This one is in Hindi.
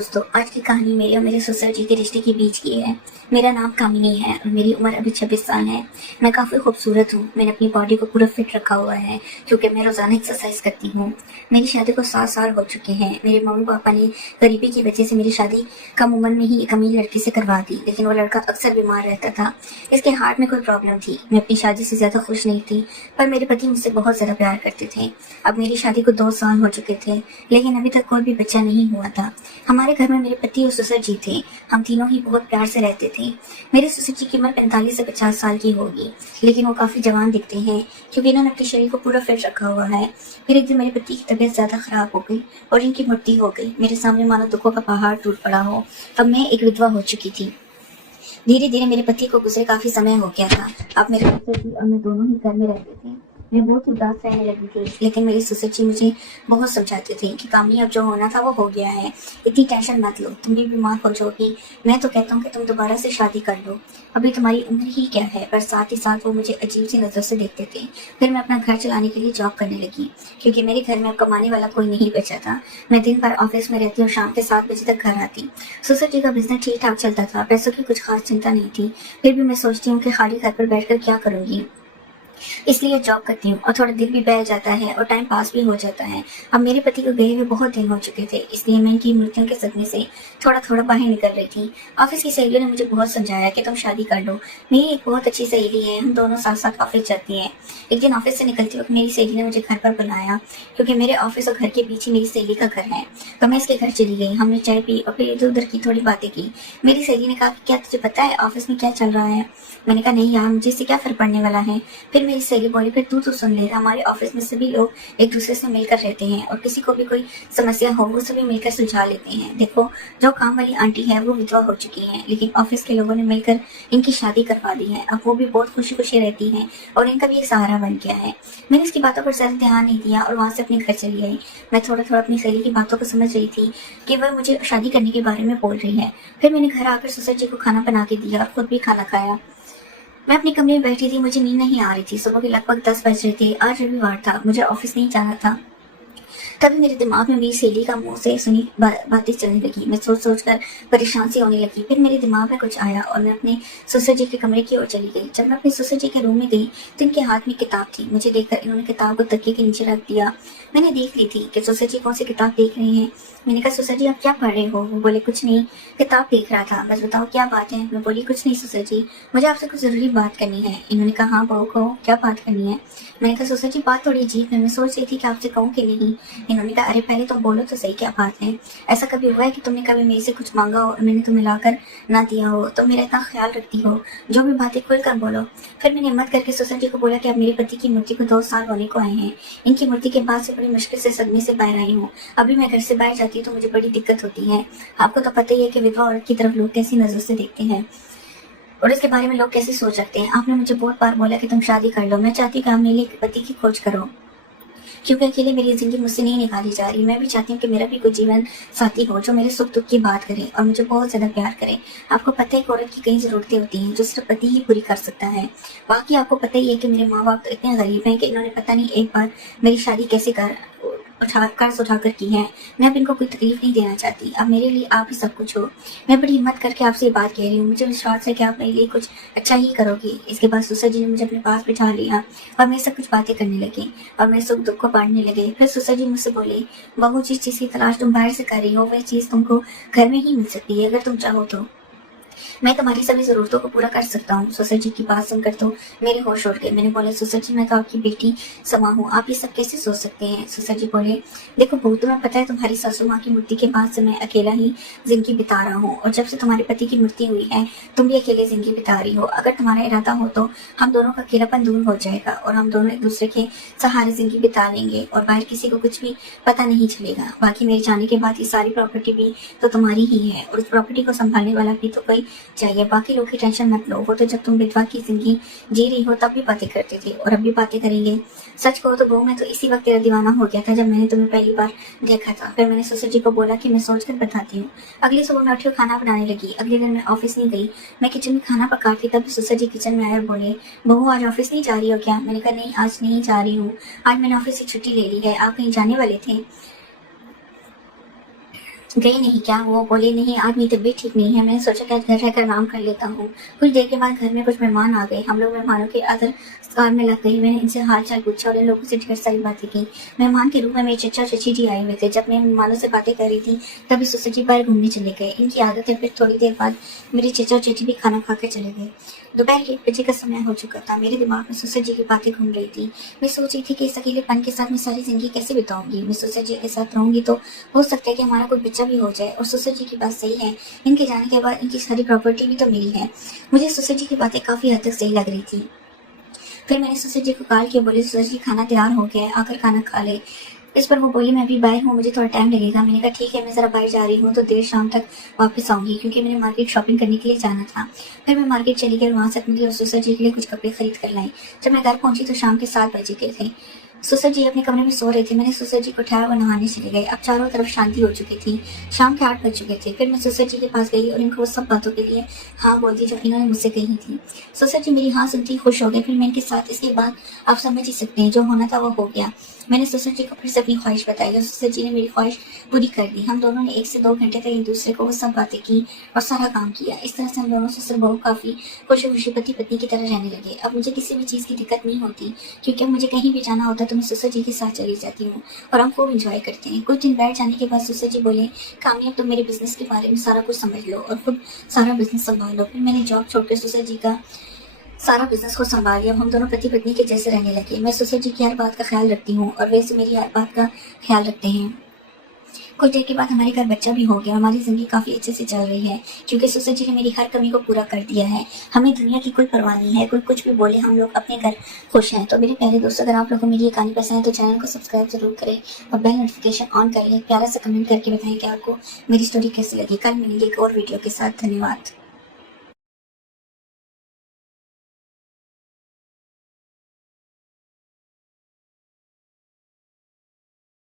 दोस्तों, आज की कहानी मेरे और मेरे ससुर जी के रिश्ते के बीच की है। मेरा नाम कामिनी है और मेरी उम्र अभी 26 साल है। मैं काफ़ी खूबसूरत हूँ। मैंने अपनी बॉडी को पूरा फिट रखा हुआ है क्योंकि मैं रोज़ाना एक्सरसाइज करती हूँ। मेरी शादी को 7 साल हो चुके हैं। मेरे मम्मी पापा ने गरीबी की वजह से मेरी शादी कम उम्र में ही एक अमीर लड़की से करवा दी, लेकिन वो लड़का अक्सर बीमार रहता था। इसके हार्ट में कोई प्रॉब्लम थी। मैं अपनी शादी से ज़्यादा खुश नहीं थी, पर मेरे पति मुझसे बहुत ज़्यादा प्यार करते थे। अब मेरी शादी को 2 साल हो चुके थे, लेकिन अभी तक कोई भी बच्चा नहीं हुआ था। हमारे घर में मेरे पति और ससुर जी थे। हम तीनों ही बहुत प्यार से रहते थे। मेरे ससुर जी की उम्र 45 से 50 साल की होगी, लेकिन वो काफ़ी जवान दिखते हैं क्योंकि इन्होंने अपने शरीर को पूरा फिट रखा हुआ है। फिर एक दिन मेरे पति की तबीयत ज़्यादा खराब हो गई और इनकी मृत्यु हो गई। मेरे सामने मानो दुखों का पहाड़ टूट पड़ा हो। अब मैं एक विधवा हो चुकी थी। धीरे धीरे मेरे पति को गुजरे काफी समय हो गया था। अब मेरे ससुर जी और मैं दोनों ही घर में रहते थे। मैं बहुत उदास रहने लगी थी, लेकिन मेरी ससुर जी मुझे बहुत समझाते थे कि कामनी अब जो होना था वो हो गया है, इतनी टेंशन मत लो, तुम भी बीमार हो जाओगी। मैं तो कहता हूँ कि तुम दोबारा से शादी कर लो, अभी तुम्हारी उम्र ही क्या है। पर साथ ही साथ वो मुझे अजीब सी नजर से देखते थे। फिर मैं अपना घर चलाने के लिए जॉब करने लगी क्योंकि मेरे घर में अब कमाने वाला कोई नहीं बचा था। मैं दिन भर ऑफिस में रहती और शाम के 7 बजे तक घर आती। ससुर जी का बिजनेस ठीक ठाक चलता था, पैसों की कुछ खास चिंता नहीं थी। फिर भी मैं सोचती हूँ कि खाली घर पर बैठकर क्या करूंगी, इसलिए जॉब करती हूँ और थोड़ा दिल भी बहल जाता है और टाइम पास भी हो जाता है। अब मेरे पति को गए हुए बहुत दिन हो चुके थे, इसलिए मैं इनकी मृत्यु के सदमे से थोड़ा थोड़ा बाहर निकल रही थी। ऑफिस की सहेलियों ने मुझे बहुत समझाया कि तुम शादी कर लो। मेरी एक बहुत अच्छी सहेली है, हम दोनों साथ साथ ऑफिस जाती हैं। एक दिन ऑफिस से निकलते वक्त मेरी सहेली ने मुझे घर पर बुलाया क्योंकि मेरे ऑफिस और घर के बीच ही मेरी सहेली का घर है। तो मैं इसके घर चली गई। हमने चाय पी और फिर इधर उधर की थोड़ी बातें की। मेरी सहेली ने कहा कि क्या तुझे पता है ऑफिस में क्या चल रहा है। मैंने कहा नहीं यार, मुझे इससे क्या फर्क पड़ने वाला है। फिर मेरी सहेली बोली फिर तू तो सुन ले, हमारे ऑफिस में सभी लोग एक दूसरे से मिलकर रहते हैं और किसी को भी कोई समस्या हो वो सभी मिलकर सुलझा लेते हैं। देखो, जो काम वाली आंटी है वो विधवा हो चुकी है, लेकिन ऑफिस के लोगों ने मिलकर इनकी शादी करवा दी है। अब वो भी बहुत खुशी खुशी रहती है और इनका भी एक सहारा बन गया है। मैंने इसकी बातों पर ज्यादा ध्यान नहीं दिया और वहां से अपने घर चली गई। मैं थोड़ा थोड़ा अपनी सहेली की बातों को समझ रही थी कि वह मुझे शादी करने के बारे में बोल रही है। फिर मैंने घर आकर ससुर जी को खाना बना के दिया और खुद भी खाना खाया। मैं अपने कमरे में बैठी थी, मुझे नींद नहीं आ रही थी। सुबह के लगभग 10 बज रहे थे। आज रविवार था, मुझे ऑफिस नहीं जाना था। तभी मेरे दिमाग में मेरी सहेली का मुंह से सुनी बातें चलने लगी। मैं सोच सोच कर परेशान सी होने लगी। फिर मेरे दिमाग में कुछ आया और मैं अपने ससुर जी के कमरे की ओर चली गई। जब मैं अपने ससुर जी के रूम में गई तो इनके हाथ में किताब थी। मुझे देखकर इन्होंने किताब को तकिए के नीचे रख दिया। मैंने देख ली थी कि ससुर जी कौन सी किताब देख रहे हैं। मैंने कहा ससुर जी आप क्या पढ़ रहे हो। वो बोले कुछ नहीं, किताब देख रहा था। बस बताओ क्या बात है। मैं बोली कुछ नहीं ससुर जी, मुझे आपसे कुछ जरूरी बात करनी है। इन्होंने कहा हाँ बहू कहो, क्या बात करनी है। मैंने कहा ससुर जी बात थोड़ी अजीब है, मैं सोच रही थी कि आपसे कहूँ कि नहीं। इन्होंने कहा अरे पहले तुम बोलो तो सही क्या बात है। ऐसा कभी हुआ है कि तुमने कभी मेरे से कुछ मांगा हो और मैंने तुम्हें लाकर ना दिया हो। तो मेरा इतना ख्याल रखती हो, जो भी बातें खुलकर बोलो। फिर मैंने हिम्मत करके ससुर जी को बोला कि अब मेरे पति की मृत्यु को 2 साल होने को आए हैं। इनकी मृत्यु के बाद से बड़ी मुश्किल से सदमे से बाहर आई हूँ। अभी मैं घर से बाहर जाती हूँ तो मुझे बड़ी दिक्कत होती है। आपको तो पता ही है कि विधवा औरत की तरफ लोग कैसी नजर से देखते हैं और इसके बारे में लोग कैसे सोच सकते हैं। आपने मुझे बहुत बार बोला कि तुम शादी कर लो। मैं चाहती हूँ कि आप मेरे लिए एक पति की खोज करो क्योंकि अकेले मेरी जिंदगी मुझसे नहीं निकाली जा रही। मैं भी चाहती हूँ कि मेरा भी कोई जीवन साथी हो जो मेरे सुख दुख की बात करे और मुझे बहुत ज्यादा प्यार करे। आपको पता है एक औरत की कई जरूरतें होती हैं जो सिर्फ पति ही पूरी कर सकता है। बाकी आपको पता ही है कि मेरे माँ बाप तो इतने गरीब हैं कि इन्होंने पता नहीं एक बार मेरी शादी कैसे कर्ज उठाकर की है। मैं अब इनको कोई तकलीफ नहीं देना चाहती। अब मेरे लिए आप ही सब कुछ हो। मैं बड़ी हिम्मत करके आपसे ये बात कह रही हूँ। मुझे विश्वास है कि आप मेरे लिए कुछ अच्छा ही करोगी। इसके बाद ससुर जी ने मुझे अपने पास बिठा लिया और मेरे से कुछ बातें करने लगी और मेरे सुख दुख को बांटने लगे। फिर ससुर जी मुझसे बोले बहू जिस चीज की तलाश तुम बाहर से कर रही हो वह चीज तुमको घर में ही मिल सकती है अगर तुम चाहो तो। मैं तुम्हारी सभी जरूरतों को पूरा कर सकता हूँ। ससुर जी की बात सुनकर तो मेरे होश उड़ गए। मैंने बोला ससुर जी मैं तो आपकी बेटी समा हूँ, आप ये सब कैसे सोच सकते हैं। ससुर जी बोले देखो बहू तुम्हें पता है तुम्हारी सासू माँ की मृत्यु के बाद से मैं अकेला ही जिंदगी बिता रहा हूँ और जब से तुम्हारे पति की मृत्यु हुई है तुम भी अकेले जिंदगी बिता रही हो। अगर तुम्हारा इरादा हो तो हम दोनों का अकेलापन दूर हो जाएगा और हम दोनों एक दूसरे के सहारे जिंदगी बिता लेंगे और बाहर किसी को कुछ भी पता नहीं चलेगा। बाकी मेरे जाने के बाद ये सारी प्रॉपर्टी भी तो तुम्हारी ही है और उस प्रॉपर्टी को संभालने वाला भी तो कोई चाहिए। बाकी लोग की टेंशन मत लो, वो तो जब तुम विधवा की जिंदगी जी रही हो तब भी बातें करते थे और अब भी बातें करेंगे। सच कहो तो बहू मैं तो इसी वक्त तेरा दीवाना हो गया था जब मैंने तुम्हें पहली बार देखा था। फिर मैंने ससुर जी को बोला कि मैं सोचकर बताती हूँ। अगली सुबह मैं उठी खाना बनाने लगी। अगले दिन मैं ऑफिस नहीं गई। मैं किचन में खाना पकाती तब ससुर जी किचन में आए और बोले बहू आज ऑफिस नहीं जा रही हो क्या। मैंने कहा नहीं आज नहीं जा रही हूँ, आज मैंने ऑफिस से छुट्टी ले ली है। आप कहीं जाने वाले थे। गई नहीं क्या? वो बोली नहीं, आज मेरी तबीयत ठीक नहीं है। मैंने सोचा कि आज घर रहकर आराम कर लेता हूँ। कुछ देर के बाद घर में कुछ मेहमान आ गए। हम लोग मेहमानों के आदर सत्कार में लग गई। मैंने इनसे हाल चाल पूछा और इन लोगों से ढेर सारी बातें की। मेहमान के रूप में मेरे चचा चची जी आए हुए थे। जब मैं मेहमानों से बातें कर रही थी तभी सुसर जी बाहर घूमने चले गए। इनकी आदत है। फिर थोड़ी देर बाद मेरे चचा और चची भी खाना खा के चले गए। दोपहर के 1 बजे का समय हो चुका था। मेरे दिमाग में सुसर जी की बातें घूम रही थी। मैं सोच रही थी कि इस अकेलेपन के साथ मैं सारी जिंदगी कैसे बिताऊंगी। मैं सुसर जी के साथ रहूंगी तो हो सकता है कि हमारा कोई बच्चा भी हो जाए। और सुसर जी की बात सही है, इनके जाने के बाद इनकी सारी प्रॉपर्टी भी तो मेरी है। मुझे सुसर जी की बातें काफी हद तक सही लग रही थी। फिर मैंने सुसर जी को कॉल किया, बोली सुसर जी खाना तैयार हो गया है, आकर खाना खा ले। इस पर वो बोली मैं अभी बाहर हूँ, मुझे थोड़ा टाइम लगेगा। मैंने कहा ठीक है, मैं जरा बाहर जा रही हूँ तो देर शाम तक वापस आऊंगी, क्योंकि मैंने मार्केट शॉपिंग करने के लिए जाना था। फिर मैं मार्केट चली गई और वहां से अपने लिए और सुसर जी के लिए कुछ कपड़े खरीद कर लाई। जब मैं घर पहुंची तो शाम के 7 बजे गए थे। सुसर जी अपने कमरे में सो रहे थे। मैंने सुसर जी को उठाया और नहाने चले गए। अब चारों तरफ शांति हो चुकी थी। शाम के 8 बज चुके थे। फिर मैं सुसर जी के पास गई और इनको वो सब बातों के लिए हाँ बोल दी जो इन्होंने मुझसे कही थी। सुसर जी मेरी हाँ सुनती खुश हो गए। फिर मैं इनके साथ इसके बाद आप समझ ही सकते हैं, जो होना था वो हो गया। मैंने सुसर जी को फिर से अपनी ख्वाहिश बताई और सुसर जी ने मेरी ख्वाहिश पूरी कर दी। हम दोनों ने 1 से 2 घंटे तक एक दूसरे को वो सब बातें की और सारा काम किया। इस तरह से हम दोनों ससुर बहू काफी खुशी खुशी पति पत्नी की तरह रहने लगे। अब मुझे किसी भी चीज की दिक्कत नहीं होती, क्योंकि अब मुझे कहीं भी जाना होता तो मैं सुसर जी के साथ चली जाती हूँ और हम खूब इंजॉय करते हैं। कुछ दिन बैठ जाने के बाद सुसर जी बोले, कामयाब तुम मेरे बिजनेस के बारे में सारा कुछ समझ लो और खुद सारा बिजनेस संभाल लो। फिर मैंने जॉब छोड़कर सुसर जी का सारा बिजनेस को संभाल लिया। हम दोनों पति पत्नी के जैसे रहने लगे। मैं सुसर जी की हर बात का ख्याल रखती हूँ और वैसे मेरी हर बात का ख्याल रखते हैं। कुछ देर के बाद हमारे घर बच्चा भी हो गया। हमारी जिंदगी काफी अच्छे से चल रही है, क्योंकि सुसर जी ने मेरी हर कमी को पूरा कर दिया है। हमें दुनिया की कोई परवाह नहीं है, कोई कुछ भी बोले, हम लोग अपने घर खुश हैं। तो मेरे प्यारे दोस्तों, अगर आप लोगों को मेरी ये कहानी पसंद है तो चैनल को सब्सक्राइब जरूर करें और बेल नोटिफिकेशन ऑन कर लें। प्यारा सा कमेंट करके बताएं कि आपको मेरी स्टोरी कैसी लगी। कल मिलेंगे एक और वीडियो के साथ। धन्यवाद।